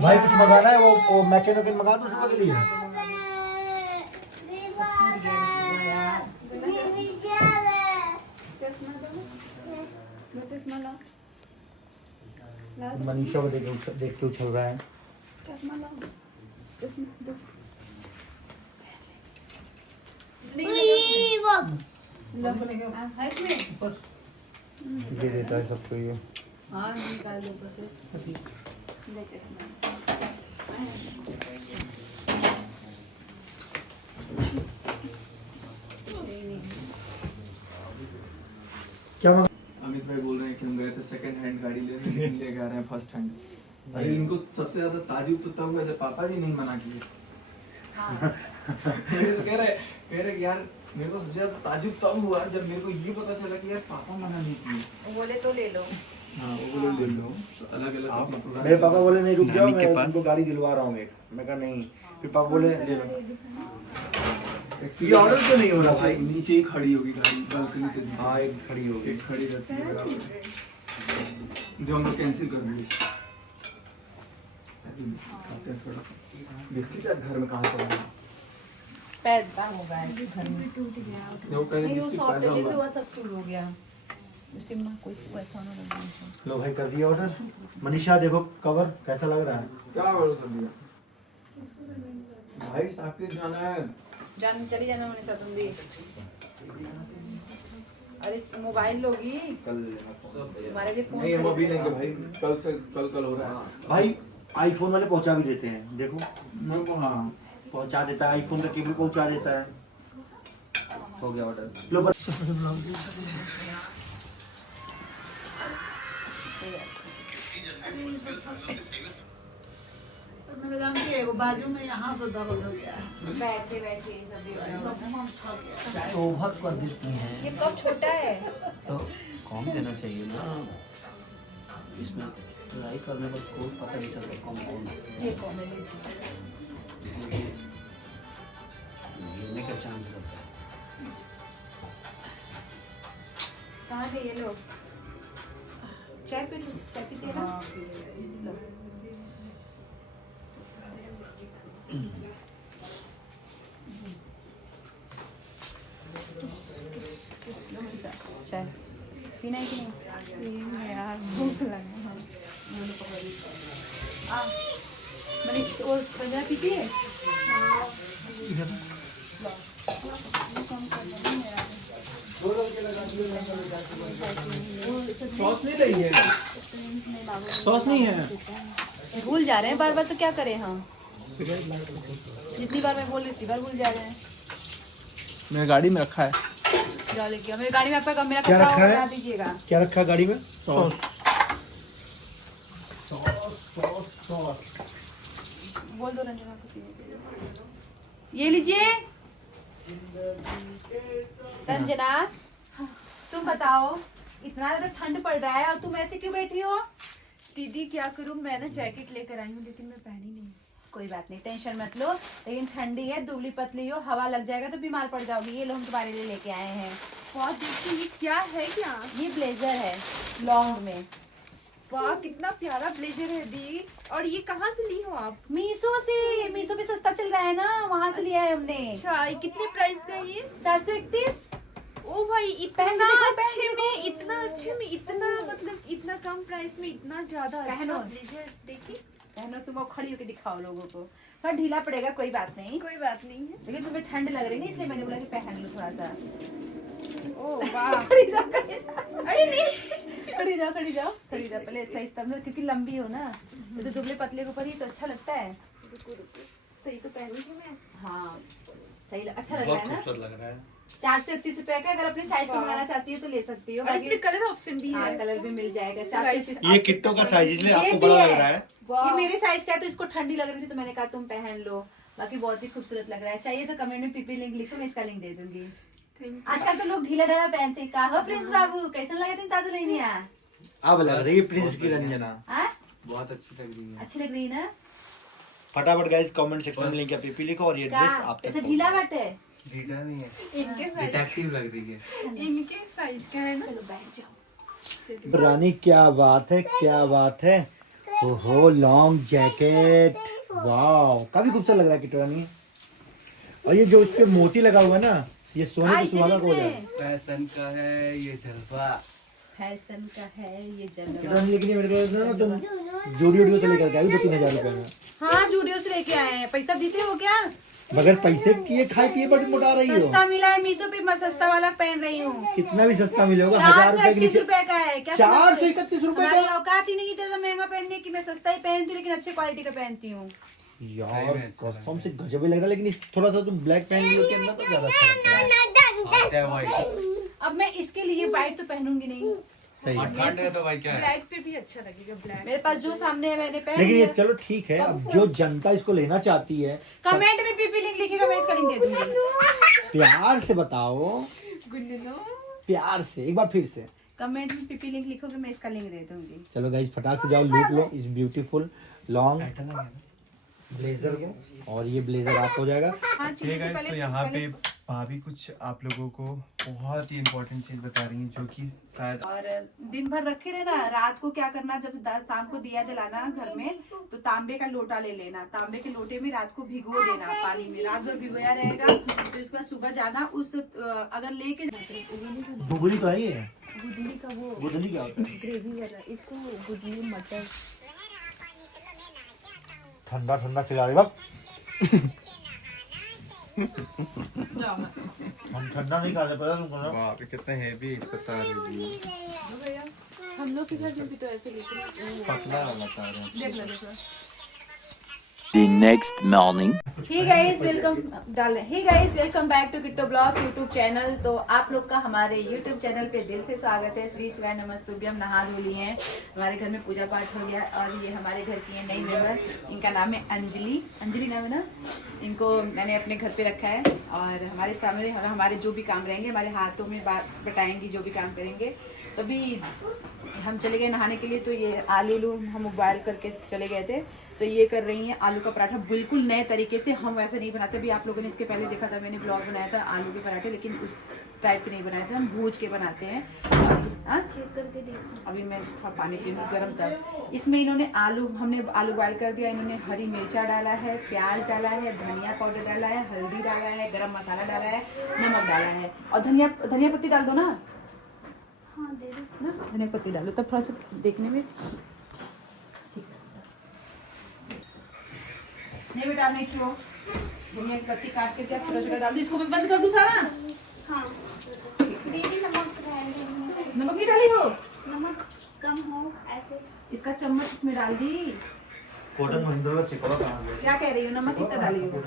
भाई कुछ मंगाना है, वो मैकेनिकल मंगा दो सुबह के लिए। मनीषा को देख के उछल रहा है। चश्मा लाओ, चश्मा दो। दे देता है सबको ये। हाँ निकाल दो बस। ले चश्मा। क्या मंगा? अमित भाई बोल रहे हैं कि हम गए थे सेकंड हैंड गाड़ी लेने, लेके आ रहे हैं फर्स्ट हैंड। भाई इनको सबसे ज्यादा ताजुब तो तब हुआ जब पापा जी नहीं मना किए। मेरे से कह रहे कि यार मेरे को सबसे ज्यादा ताजुब तब हुआ जब मेरे को ये पता चला कि यार पापा मना नहीं किए। बोले तो ले लो। हाँ वो बोले ले लो, तो अलग अलग। मेरे पापा बोले नहीं रुक जाओ, मैं उनको गाड़ी दिलवा रहा हूँ एक। मैं कहा नहीं, फिर पापा बोले ले लो। ये ऑर्डर क्यों नहीं हो रहा भाई? नीचे ही खड़ी होगी गाड़ी बालकनी से। हाँ एक खड़ी होगी। एक खड़ी रहती है बराबर, जो हम लोग कैंसिल कर दिए। बिस्किट खाते हैं थोड़ा सा। बिस्किट आज घर में कहाँ से लाए? पैदा होगा घर में। वो पहले बिस्किट पैदा हुआ। सब टूट हो गया। सिम्मा कोई पैसा ना लगे। लो भाई कर दिया ऑर्डर। मनीषा देखो कवर कैसा लग रहा है? क्या ऑर्डर कर दिया? भाई साहब के जाना है। जान चली जाना मैंने तुम भी। अरे मोबाइल लोगी कल तुम्हारे लिए फोन नहीं, हम अभी नहीं भाई, कल से कल हो रहा है भाई। आईफोन वाले पहुंचा भी देते हैं, देखो मेरे को। हाँ पहुंचा देता है, आईफोन का केबल पहुंचा देता है। हो गया ऑर्डर। लो बस। मैं जानती है वो बाजू में यहाँ से दर्द हो गया। बैठे बैठे चाय ओवर कर देती हैं ये कप छोटा है तो कम देना चाहिए ना। इसमें ट्राई करने पर कोई पता नहीं चलता कम कौन है। ये कौन है? गिरने का चांस रहता है। कहाँ गए ये लोग? चाय पी लो, चाय पीते हैं ना? लो। चाय पीना है कि नहीं? यार भूख लगा। मनीष वो पंजा पीती है? सॉस नहीं रही है, सॉस नहीं है। भूल जा रहे हैं बार बार, तो क्या करें हम? जितनी बार मैं बोल रही, इतनी बार भूल जा रहे हैं। मेरे गाड़ी में रखा है। जाओ लेके आओ। मेरी गाड़ी में आपका मेरा क्या कपड़ा रखा है? बता दीजिएगा। क्या रखा है गाड़ी में? सॉस। बोल दो रंजना को पीने के लिए। ये लीजिए रंजना, तुम बताओ इतना ज्यादा ठंड पड़ रहा है और तुम ऐसे क्यों बैठी हो? दीदी क्या करूं, मैं ना जैकेट लेकर आई हूँ लेकिन मैं पहनी नहीं। कोई बात नहीं, टेंशन मत लो। लेकिन ठंडी है, दुबली पतली हो, हवा लग जाएगा तो बीमार पड़ जाओगी। ये लो हम तुम्हारे लिए लेके आए हैं। वाह दीदी ये क्या है? क्या ये ब्लेजर है लॉन्ग में। वाह कितना प्यारा ब्लेजर है दी। और ये कहाँ से ली हो आप? मीशो से। मीशो पे सस्ता चल रहा है ना, वहाँ से लिया है हमने। अच्छा ये कितने प्राइस का है ये? 431। ओ भाई पहन इतना के देखो, पहन अच्छे के में, देखो। इतना अच्छे में, इतना मतलब इतना कम प्राइस में इतना ज्यादा अच्छा पहनो। ब्लेजर देखिए। पहनो, तुम खड़ी होकर दिखाओ लोगों को। थोड़ा ढीला पड़ेगा, कोई बात नहीं। कोई बात नहीं है। लेकिन तुम्हें ठंड लग रही है इसलिए मैंने बोला कि पहन लो थोड़ा सा। ओ वाह। खड़ी जाओ, खड़ी जाओ। अरे नहीं, खड़ी जाओ, खड़ी जाओ, खड़ी जाओ। पहले सही तब ना, क्योंकि लंबी हो ना तो दुबले पतले के ऊपर ही तो अच्छा लगता है। सही तो पहनी थी मैं। हाँ सही अच्छा लग रहा है ना। खूबसूरत लग रहा है। 431 रुपए का। अगर अपनी साइज का मंगाना चाहती हो तो ले सकती हो। और इसमें कलर ऑप्शन भी हाँ है। कलर भी मिल जाएगा। 431। ये किट्टो का साइज इसलिए ये आपको भी बड़ा है। लग रहा है। ये मेरे साइज का है तो इसको ठंडी लग रही थी तो मैंने कहा तुम पहन लो। बाकी बहुत ही खूबसूरत लग रहा है। चाहिए तो कमेंट में पीपी लिंक लिखो, मैं इसका लिंक दे दूंगी। आजकल तो लोग ढीला ढाला पहनते हैं। कहा प्रिंस बाबू कैसा लगे थे दादू लेनिया? अब लग रही है प्रिंस की रंजना। हाँ? बहुत अच्छी लग रही है। अच्छी लग रही है ना? फटाफट गाइस कमेंट सेक्शन में लिंक या पीपी लिखो और ये ड्रेस आप कैसे ढीला बाटे? ढीला नहीं है, इनके साइज, डिटेक्टिव लग रही है। इनके साइज का है ना। चलो बैठ जाओ। रानी क्या बात है, क्या बात है। ओहो लॉन्ग जैकेट, वाह काफी खूबसूरत लग रहा है किट्टू रानी। और ये जो उसपे मोती लगा हुआ है ना, ये सोने के सुहागा को हो जाए। फैशन का है ये जलवा, फैशन का है ये किट्टू जलवा। रानी लेकिन ये मेरे को ना तुम जूडियो से लेकर के आई 2-3 हजार रुपए में। हाँ जूडियो से लेके आए हैं, पैसा देते हो क्या? बगैर पैसे किए खाए पिए बट मोटा रही हो। सस्ता मिला है, मीशो पे मैं सस्ता वाला पहन रही हूँ। कितना भी सस्ता मिलेगा, 431 रुपए का है। क्या 431 रुपए हमारी का। औकात ही नहीं इतना महंगा पहनने की। मैं सस्ता ही पहनती हूँ लेकिन अच्छे क्वालिटी का पहनती हूँ। यार कसम से गजब ही लग रहा है, लेकिन इस थोड़ा सा तुम ब्लैक पहन लियो के अंदर तो ज्यादा अच्छा लगता है। अब मैं इसके लिए व्हाइट तो पहनूंगी नहीं। सही है। ठंड है तो भाई क्या है, ब्लैक पे भी अच्छा लगेगा ब्लैक। मेरे पास जो सामने है मैंने पहन लेकिन ये लिया। चलो ठीक है, अब जो जनता इसको लेना चाहती है कमेंट में पीपी लिंक लिखेगा, मैं इसका लिंक दे दूंगी। प्यार से बताओ, प्यार से एक बार फिर से। कमेंट में पीपी लिंक लिखोगे, मैं इसका लिंक दे दूंगी। चलो गाइस फटाक से जाओ लूट लो इस ब्यूटीफुल लॉन्ग ब्लेजर को, और ये ब्लेजर आप हो जाएगा। हाँ ठीक है, तो यहाँ पे भाभी कुछ आप लोगों को बहुत ही इम्पोर्टेंट चीज बता रही हैं, जो कि शायद और दिन भर रखे रहना। रात को क्या करना, जब शाम को दिया जलाना घर में, तो तांबे का लोटा ले लेना। तांबे के लोटे में रात को भिगो देना पानी में, रात भर भिगोया रहेगा। तो इसके बाद सुबह जाना उस अगर लेके गुगली का ये है, गुदली का वो गुगली क्या होता है? ग्रेवी वाला, इसको गुदली मटर। ठंडा ठंडा खिला रहे बाप। हम ठंडा नहीं खाते, पता तुमको ना। बाप रे कितना हेवी इसका तार है जी, हम लोग के घर में भी तो ऐसे लेते पतला वाला तार है। देख लो देख लो। The next morning. Hey guys welcome back to Kitto blog YouTube channel. तो आप लोग का हमारे यूट्यूब चैनल पे दिल से स्वागत है। श्री शिवाय नमस्तुभ्यम। नहा धो लिए हैं, हमारे घर में पूजा पाठ हो गया। और ये हमारे घर की है नई मेंबर, इनका नाम है अंजलि। अंजलि नाम है ना। इनको मैंने अपने घर पे रखा है और हमारे सामने हमारे जो भी काम रहेंगे, हमारे हाथों में बात बताएंगी, जो भी काम करेंगे। तो अभी हम चले गए नहाने के लिए, तो ये आलू हम उबाल करके चले गए थे। तो ये कर रही हैं आलू का पराठा, बिल्कुल नए तरीके से। हम वैसे नहीं बनाते, भी आप लोगों ने इसके पहले देखा था, मैंने ब्लॉग बनाया था आलू के पराठे, लेकिन उस टाइप के नहीं बनाए थे, हम भूज के बनाते हैं। अभी मैं थोड़ा पानी पीऊँगी गर्म तब। इसमें इन्होंने हमने आलू बॉयल कर दिया। इन्होंने हरी मिर्चा डाला है, प्याज डाला है, धनिया पाउडर डाला है, हल्दी डाला है, गरम मसाला डाला है, नमक डाला है। और धनिया पत्ती डाल दो ना। हाँ दे दो ना, धनिया पत्ती डालो तब थोड़ा सा देखने में। नहीं बेटा नहीं छुओ। धनिया की पत्ती काट के क्या छोटा छोटा डाल दो। इसको मैं बंद कर दूं सारा। हाँ दीदी नमक नहीं डाली हो, नमक कम हो ऐसे। इसका चम्मच इसमें डाल दी। कॉटन मंडोला चिकवा कहाँ गया? क्या कह रही हो, नमक कितना डाली हो?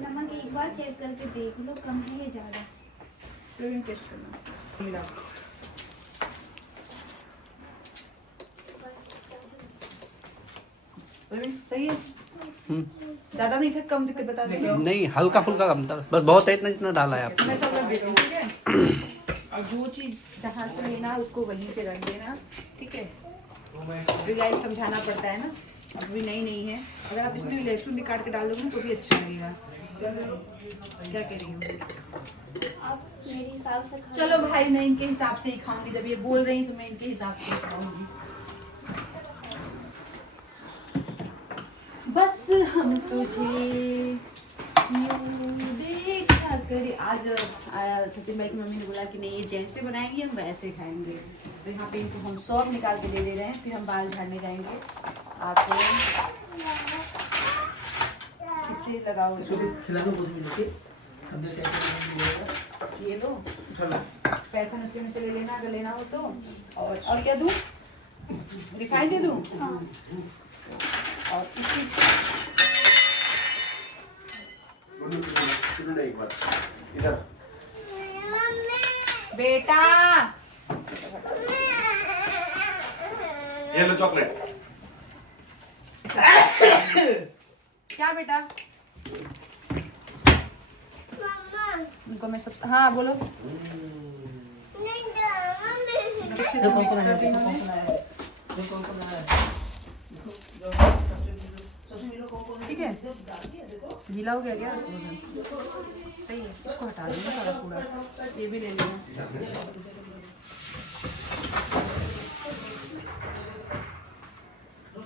नमक एक बार चेक करके देख लो, कम है या ज्यादा। टेस्ट करना मिलाओ। सही है, ज्यादा नहीं था, कम दिक्कत बता दो। नहीं हल्का फुल्का कम था, बस बहुत है इतना जितना डाला है आपने। मैं सब रख देती हूँ, ठीक है। और जो चीज जहाँ से लेना उसको वहीं पे रख देना, ठीक है। अभी गाइस समझाना पड़ता है ना, अभी नहीं है। अगर आप इसमें लहसुन भी काट के डाल दोगे तो भी अच्छा लगेगा। क्या कह रही हो? आप मेरे हिसाब से खा चलो भाई, मैं इनके हिसाब से ही खाऊंगी। जब ये बोल रही तो मैं इनके हिसाब से ही खाऊंगी। बस हम तुझे यूं देखा करे। आज सचिन भाई की मम्मी ने बोला कि नहीं, ये जैसे बनाएंगे हम वैसे खाएंगे। तो यहाँ पे इनको हम सौंफ निकाल के दे दे रहे हैं, फिर हम बाल झाड़ने जाएंगे। आप इसे लगाओ, ये लो पैथन उसी में से ले लेना अगर लेना हो तो। और क्या दूं, रिफाइन दे दूं? और इसी बेटा ये लो चॉकलेट। क्या बेटा? उनको मैं सब, हाँ बोलो। अच्छे से मिक्स कर दी मैंने, ठीक है। गीला हो गया क्या? सही है, इसको हटा देना सारा पूरा। ये भी ले लेना।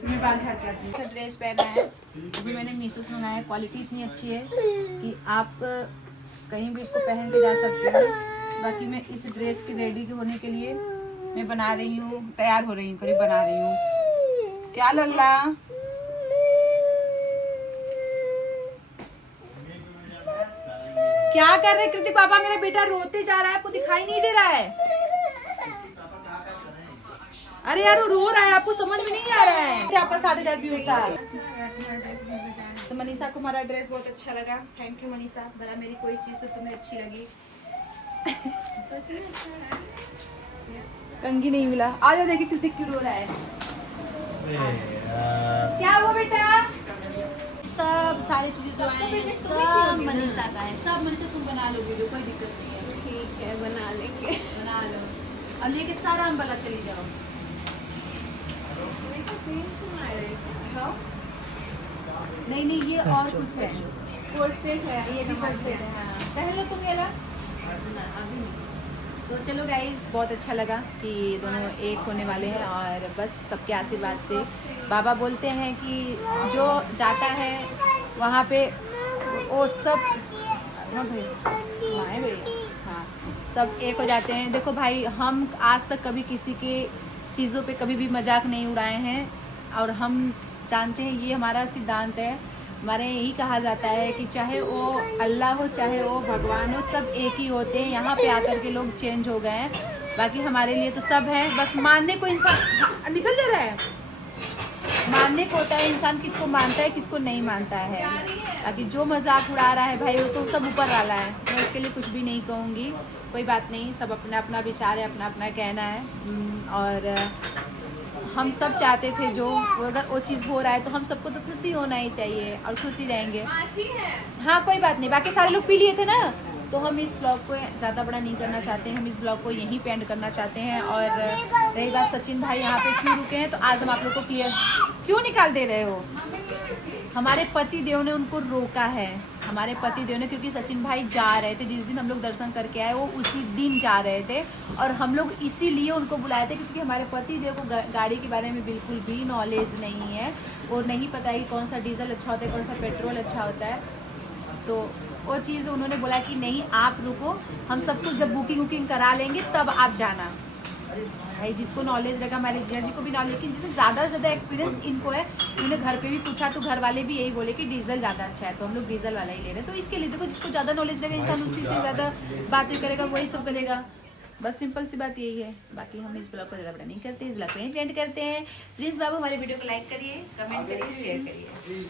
मैं बाल झाड़ के आती हूँ। अच्छा ड्रेस पहना है, अभी मैंने मीशो से मंगाया है। क्वालिटी इतनी अच्छी है कि आप कहीं भी इसको पहन के जा सकते हो। बाकी मैं इस ड्रेस की रेडी होने के लिए मैं बना रही हूँ, तैयार हो रही हूँ, करीब बना रही हूँ। क्या लल्ला? क्या कर रहे कृतिक पापा? मेरा बेटा रोते जा रहा है, आपको दिखाई नहीं दे रहा है? अरे यार वो रो रहा है, आपको समझ में नहीं आ रहा है? आपका 6000 व्यूज था। तो मनीषा को हमारा ड्रेस बहुत अच्छा लगा, थैंक यू मनीषा। भला मेरी कोई चीज तो तुम्हें अच्छी लगी। सच में अच्छा है। कंगी नहीं मिला। आ जाओ, देखिए कृतिक क्यों रो रहा है। क्या हुआ बेटा? सब सारी चीजें जो हैं सब मनीषा का है। सब मनीषा तुम बना लो वीडियो, कोई दिक्कत नहीं है। ठीक है, बना लेंगे। बना लो और लेके सारा अम्बाला चली जाओ। नहीं नहीं, ये और कुछ है, कोट सेट है, ये भी कोट सेट है। हाँ, पहन लो तुम ये ला। अभी नहीं। तो चलो गाइस, बहुत अच्छा लगा कि दोनों एक होने वाले हैं और बस सबके आशीर्वाद से। बाबा बोलते हैं कि जो जाता है वहाँ पे वो सब हाँ सब एक हो जाते हैं। देखो भाई, हम आज तक कभी किसी के चीज़ों पे कभी भी मजाक नहीं उड़ाए हैं और हम जानते हैं ये हमारा सिद्धांत है। हमारे यही कहा जाता है कि चाहे वो अल्लाह हो चाहे वो भगवान हो, सब एक ही होते हैं। यहाँ पे आकर के लोग चेंज हो गए हैं, बाकी हमारे लिए तो सब है। बस मानने को इंसान निकल जा रहा है, मानने को होता है इंसान किसको मानता है किसको नहीं मानता है। बाकी जो मजाक उड़ा रहा है भाई वो तो सब ऊपर वाला है, मैं उसके लिए कुछ भी नहीं कहूँगी। कोई बात नहीं, सब अपना अपना विचार है, अपना अपना कहना है। और हम सब चाहते थे जो अगर वो चीज़ हो रहा है तो हम सबको तो खुशी होना ही चाहिए और खुशी रहेंगे। हाँ कोई बात नहीं, बाकी सारे लोग पी लिए थे ना, तो हम इस ब्लॉग को ज़्यादा बड़ा नहीं करना चाहते हैं। हम इस ब्लॉग को यहीं पे एंड करना चाहते हैं। और रही बात सचिन भाई यहाँ पे क्यों रुके हैं, तो आज हम आप लोग को क्लियर क्यों निकाल दे रहे हो। हमारे पति देव ने उनको रोका है, हमारे पति देव ने, क्योंकि सचिन भाई जा रहे थे जिस दिन हम लोग दर्शन करके आए वो उसी दिन जा रहे थे और हम लोग इसीलिए उनको बुलाए थे क्योंकि हमारे पति देव को गाड़ी के बारे में बिल्कुल भी नॉलेज नहीं है और नहीं पता है कि कौन सा डीजल अच्छा होता है कौन सा पेट्रोल अच्छा होता है। तो वो चीज़ उन्होंने बोला कि नहीं आप रुको, हम सब कुछ जब बुकिंग करा लेंगे तब आप जाना। भाई जिसको नॉलेज रहेगा, हमारे जिया जी को भी नॉलेज, लेकिन जिससे ज़्यादा से ज़्यादा एक्सपीरियंस इनको है। मैंने घर पे भी पूछा तो घर वाले भी यही बोले कि डीजल ज़्यादा अच्छा है, तो हम लोग डीजल वाला ही ले रहे हैं। तो इसके लिए देखो जिसको ज़्यादा नॉलेज रहेगा इंसान उसी से ज़्यादा बातें करेगा, वही सब करेगा। बस सिंपल सी बात यही है। बाकी हम इस ब्लॉग को ज़्यादा बड़ा नहीं करते, इस ब्लॉग को एंड करते हैं। प्लीज़ बाबू हमारे वीडियो को लाइक करिए, कमेंट करिए, शेयर करिए।